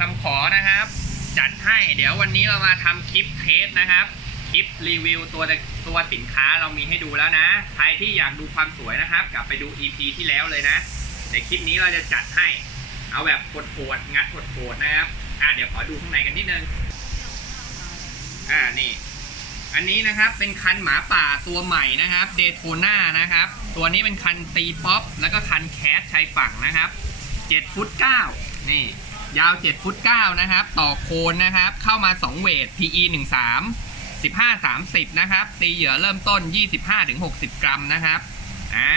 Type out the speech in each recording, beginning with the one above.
คำขอนะครับ จัดให้เดี๋ยววันนี้เรามาทำคลิปเทสนะครับ คลิปรีวิวตัวตัวสินค้าเรามีให้ดูแล้วนะ ใครที่อยากดูความสวยนะครับ กลับไปดู EP ที่แล้วเลยนะในคลิปนี้เราจะจัดให้ เอาแบบโหดๆงัดโหดๆนะครับอะเดี๋ยวขอดูข้างในกันนิดนึงอ่านี่ อันนี้นะครับเป็นคันหมาป่าตัวใหม่นะครับเดโทน่านะครับ ตัวนี้เป็นคันตีป๊อปแล้วก็คันแคสชายฝั่งนะครับ7ฟุต9นี่ ยาว7ฟุต9นะครับ ต่อโคนนะครับ เข้ามา 2 เวท PE 13 15 30 นะครับ ตีเหยื่อเริ่มต้น 25-60 กรัมนะครับ อ่า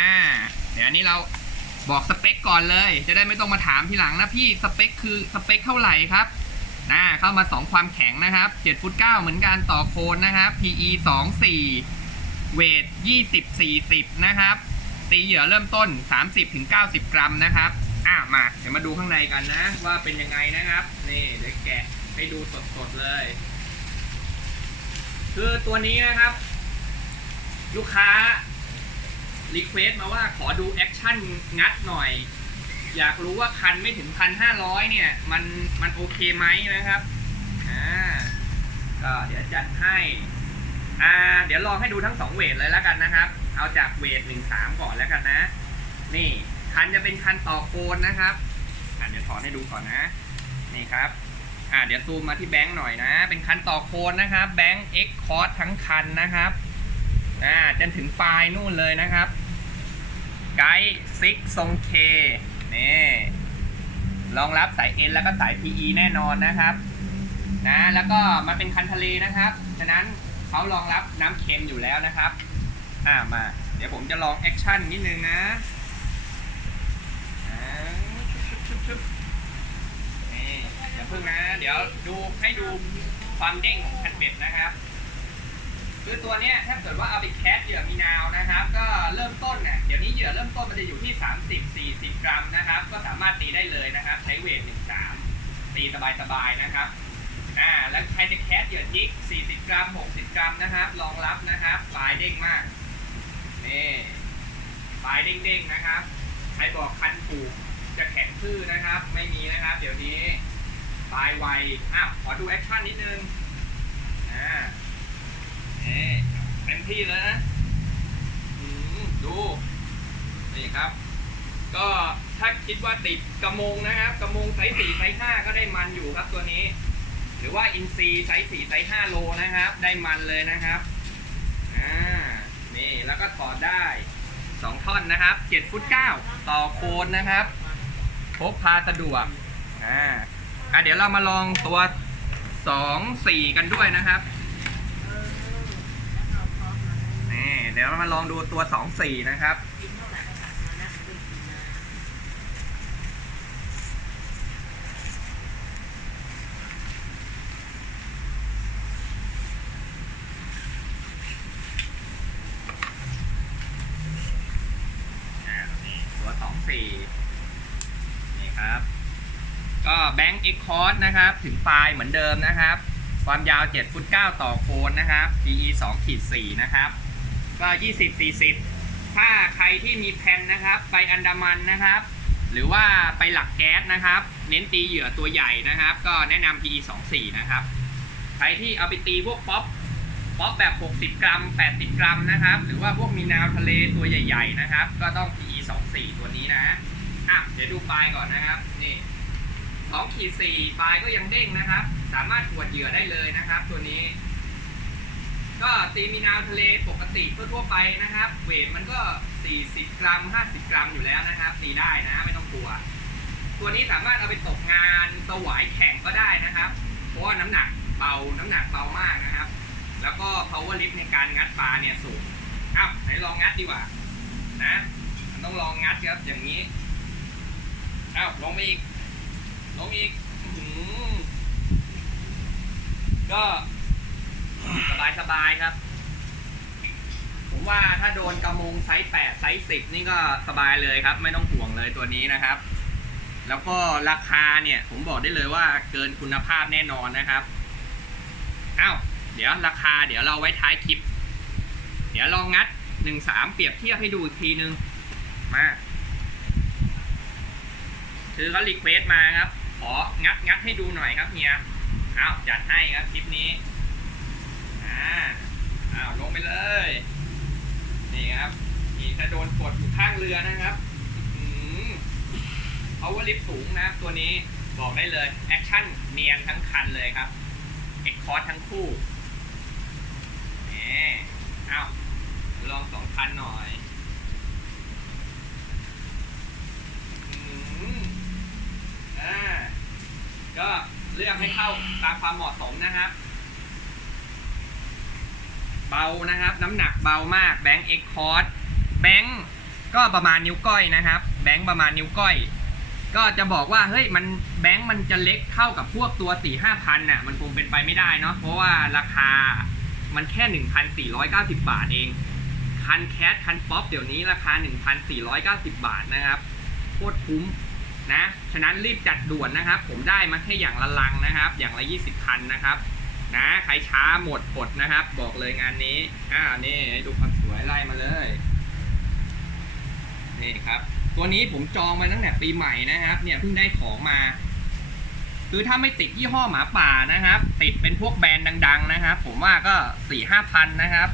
เดี๋ยวอันนี้เราบอกสเปคก่อนเลย จะได้ไม่ต้องมาถามทีหลังนะพี่ สเปคคือสเปคเท่าไหร่ครับน่าเข้ามา 2 ความแข็งนะครับ7ฟุต9เหมือนกันต่อโคนนะครับ PE 24 เวท 20 40 นะครับ ตีเหยื่อเริ่มต้น 30-90 กรัมนะครับ อะมาเดี๋ยวมาดูข้างในกันนะ ว่าเป็นยังไงนะครับ นี่เดี๋ยวแกะให้ดูสดๆเลย คือตัวนี้นะครับ ลูกค้ารีเควสมาว่าขอดูแอคชั่นงัดหน่อย อยากรู้ว่าคันไม่ถึงพันห้าร้อยเนี่ย มันมันโอเคไหมนะครับอ่าก็เดี๋ยวจัดให้อ่าเดี๋ยวลองให้ดูทั้งสองเวทเลยแล้วกันนะครับ เอาจากเวทหนึ่งสามก่อนแล้วกันนะ นี่ คันจะเป็นคันต่อโคนนะครับอะเดี๋ยวถอนให้ดูก่อนนะ นี่ครับอ่าเดี๋ยวซูมมาที่แบงค์หน่อยนะ เป็นคันต่อโคนนะครับ แบงค์ X c o r s ทั้งคันนะครับอ่าจนถึงปลายนู่นเลยนะครับ ไกด์ซิกทรงเคนี่รองรับสาย N แล้วก็สาย PE แน่นอนนะครับนะแล้วก็มันเป็นคันทะเลนะครับ ฉะนั้นเขารองรับน้ำเค็มอยู่แล้วนะครับ อ่ามา เดี๋ยวผมจะลองแอคชั่นนิดนึงนะ อ่าชุบชุบชุบนี่อย่าเพิ่งนะ เดี๋ยวดูให้ดูความเด้งของคันเบ็ดนะครับ คือตัวนี้ถ้าเกิดว่าเอาไปแคสเหยื่อมีนาวนะครับ ก็เริ่มต้นเนี่ยเดี๋ยวนี้เหยื่อเริ่มต้นมันจะอยู่ที่ 30 40 กรัมนะครับ ก็สามารถตีได้เลยนะครับ ใช้เวท13ตีสบายๆนะครับอ่าแล้วใครจะแคสเหยื่อจิก40 กรัม 60 กรัมนะครับรองรับนะครับปลายเด้งมากนี่ปลายเด้งๆนะครับใครบอกคันผูกจะแข็งทื่อนะครับ ไม่มีนะครับ เดี๋ยวนี้ ลายไวอ้าวขอดูแอคชั่นนิดนึง อ่านี่เต็มที่เลยนะดูนี่ครับ ก็ถ้าคิดว่าติดกระมงนะครับ กระมงไซส์สี่ไซส์ห้าก็ได้มันอยู่ครับตัวนี้ หรือว่าอินซีไซส์สี่ไซส์ห้าโลนะครับ ได้มันเลยนะครับอ่านี่แล้วก็ถอดได้สองท่อนนะครับเจ็ดฟุตเก้าต่อโคนนะครับพกพาสะดวกอ่า อะเดี๋ยวเรามาลองตัวสองสี่กันด้วยนะครับนี่เดี๋ยวเรามาลองดูตัวสองสี่นะครับนี่ตัวสองสี่นี่ครับ ก็แบงค์เอ็กคอร์สนะครับ ถึงปลายเหมือนเดิมนะครับ ความยาว7ฟุต9ต่อโคนนะครับ PE 2ขีด4นะครับ ก็ 20 40 ถ้าใครที่มีแผนนะครับ ไปอันดามันนะครับ หรือว่าไปหลักแก๊สนะครับ เน้นตีเหยื่อตัวใหญ่นะครับ ก็แนะนำ PE 2 4นะครับ ใครที่เอาไปตีพวกป๊อปป๊อปแบบ 60 กรัม 80 กรัมนะครับ หรือว่าพวกมีนาวทะเลตัวใหญ่ ๆ นะครับ ก็ต้อง PE 2 4 ตัวนี้นะ อะ เดี๋ยวดูปลายก่อนนะครับ นี่ 2ขีด4ปลายก็ยังเด้งนะครับ สามารถขวดเหยื่อได้เลยนะครับ ตัวนี้ ก็ตีมีนาวทะเลปกติทั่วๆไปนะครับ เวทมันก็ 40 กรัม 50 กรัมอยู่แล้วนะครับ ตีได้นะไม่ต้องกลัว ตัวนี้สามารถเอาไปตกงานสวายแข่งก็ได้นะครับ เพราะว่าน้ำหนักเบา น้ำหนักเบามากนะครับ แล้วก็ power lift ในการงัดปลาเนี่ยสูงอ้าวไหนลองงัดดีกว่า นะมันต้องลองงัดครับอย่างนี้อ้าวลงไปอีก ลงอีกก็สบายสบายครับ ผมว่าถ้าโดนกระมงไซส์แปดไซส์สิบนี่ก็สบายเลยครับ ไม่ต้องห่วงเลยตัวนี้นะครับ แล้วก็ราคาเนี่ย ผมบอกได้เลยว่าเกินคุณภาพแน่นอนนะครับอ้าวเดี๋ยวราคาเดี๋ยวเราไว้ท้ายคลิป เดี๋ยวลองงัดหนึ่งสามเปรียบเทียบให้ดูอีกทีนึง มาคือเขารีเควสมาครับ องัดงัดให้ดูหน่อยครับเฮียอ้าวจัดให้ครับคลิปนี้อ่าอ้าวลงไปเลย นี่ครับ นี่ถ้าโดนกดอยู่ข้างเรือนะครับอืม power lift สูงนะครับตัวนี้บอกได้เลยแอคชั่นเนียนทั้งคันเลยครับเอ็กคอร์ทั้งคู่นี่อ้าวลองสองคันหน่อยอืมอ่า ก็เลือกให้เข้าตาม ความเหมาะสมนะครับ เบานะครับ น้ำหนักเบามากแบงค์เอ็กคอร์แบงค์ก็ประมาณนิ้วก้อยนะครับ แบงค์ประมาณนิ้วก้อย ก็จะบอกว่าเฮ้ยมันแบงค์มันจะเล็กเท่ากับพวกตัว4ี่ห้าพันน่ะมันคงเป็นไปไม่ได้เนาะเพราะว่าราคามันแค่ 1,490 บาทเองคันแคสคันป๊อปเดี๋ยวนี้ราคา 1,490 บาทนะครับโคตรคุ้ม นะ ฉะนั้นรีบจัดด่วนนะครับ ผมได้มาแค่อย่างละลังนะครับ อย่างละ 20 คันนะครับ นะ ใครช้าหมดอดนะครับ บอกเลยงานนี้ อ่า นี่ให้ดูความสวยไล่มาเลย นี่ครับ ตัวนี้ผมจองมาตั้งแต่ปีใหม่นะครับ เนี่ยเพิ่งได้ของมา คือถ้าไม่ติดยี่ห้อหมาป่านะครับ ติดเป็นพวกแบรนด์ดัง ๆ นะครับ ผมว่าก็สี่ห้าพันนะครับ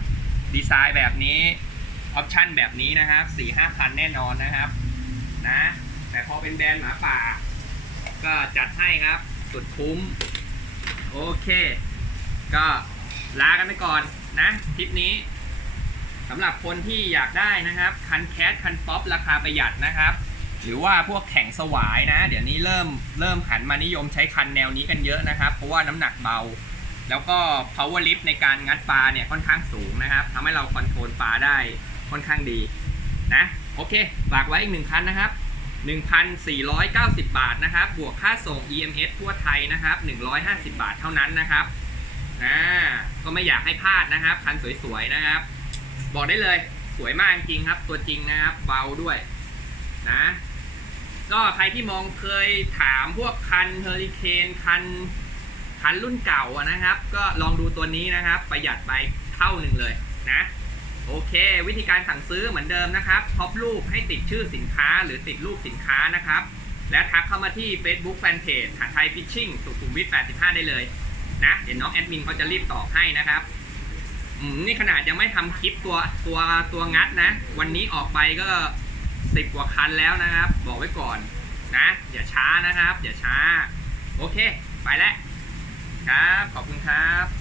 ดีไซน์แบบนี้ ออปชั่นแบบนี้นะครับสี่ห้าพันแน่นอนนะครับ นะ แต่พอเป็นแบรนด์หมาป่า ก็จัดให้ครับ สุดคุ้ม โอเค ก็ลากันไปก่อนนะคลิปนี้สำหรับคนที่อยากได้นะครับ คันแคสคันป๊อปราคาประหยัดนะครับ หรือว่าพวกแข่งสวายนะ เดี๋ยวนี้เริ่มเริ่มหันมานิยมใช้คันแนวนี้กันเยอะนะครับ เพราะว่าน้ำหนักเบา แล้วก็ power lift ในการงัดปลาเนี่ยค่อนข้างสูงนะครับทำให้เราคอนโทรลปลาได้ค่อนข้างดีนะ โอเค ฝากไว้อีกหนึ่งคันนะครับ 1,490 บาทนะครับ บวกค่าส่ง EMS ทั่วไทยนะครับ 150 บาทเท่านั้นนะครับอ่าก็ไม่อยากให้พลาดนะครับ คันสวยๆนะครับ บอกได้เลยสวยมากจริงครับ ตัวจริงนะครับ เบาด้วยนะ ก็ใครที่มองเคยถามพวกคันเฮอริเคนคันคันรุ่นเก่านะครับ ก็ลองดูตัวนี้นะครับ ประหยัดไปเท่าหนึ่งเลยนะ โอเค วิธีการสั่งซื้อเหมือนเดิมนะครับท็อปรูปให้ติดชื่อสินค้าหรือติดรูปสินค้านะครับ และทักเข้ามาที่ Facebook Fanpage หาไทยฟิชชิ่งสุขุมวิท85 ได้เลยนะเดี๋ยวน้องแอดมินเขาจะรีบตอบให้นะครับอืมนี่ขนาดยังไม่ทำคลิปตัวตัวตัวงัดนะ วันนี้ออกไปก็10กว่าคันแล้วนะครับ บอกไว้ก่อนนะอย่าช้านะครับอย่าช้า โอเค ไปแล้วครับ ขอบคุณครับ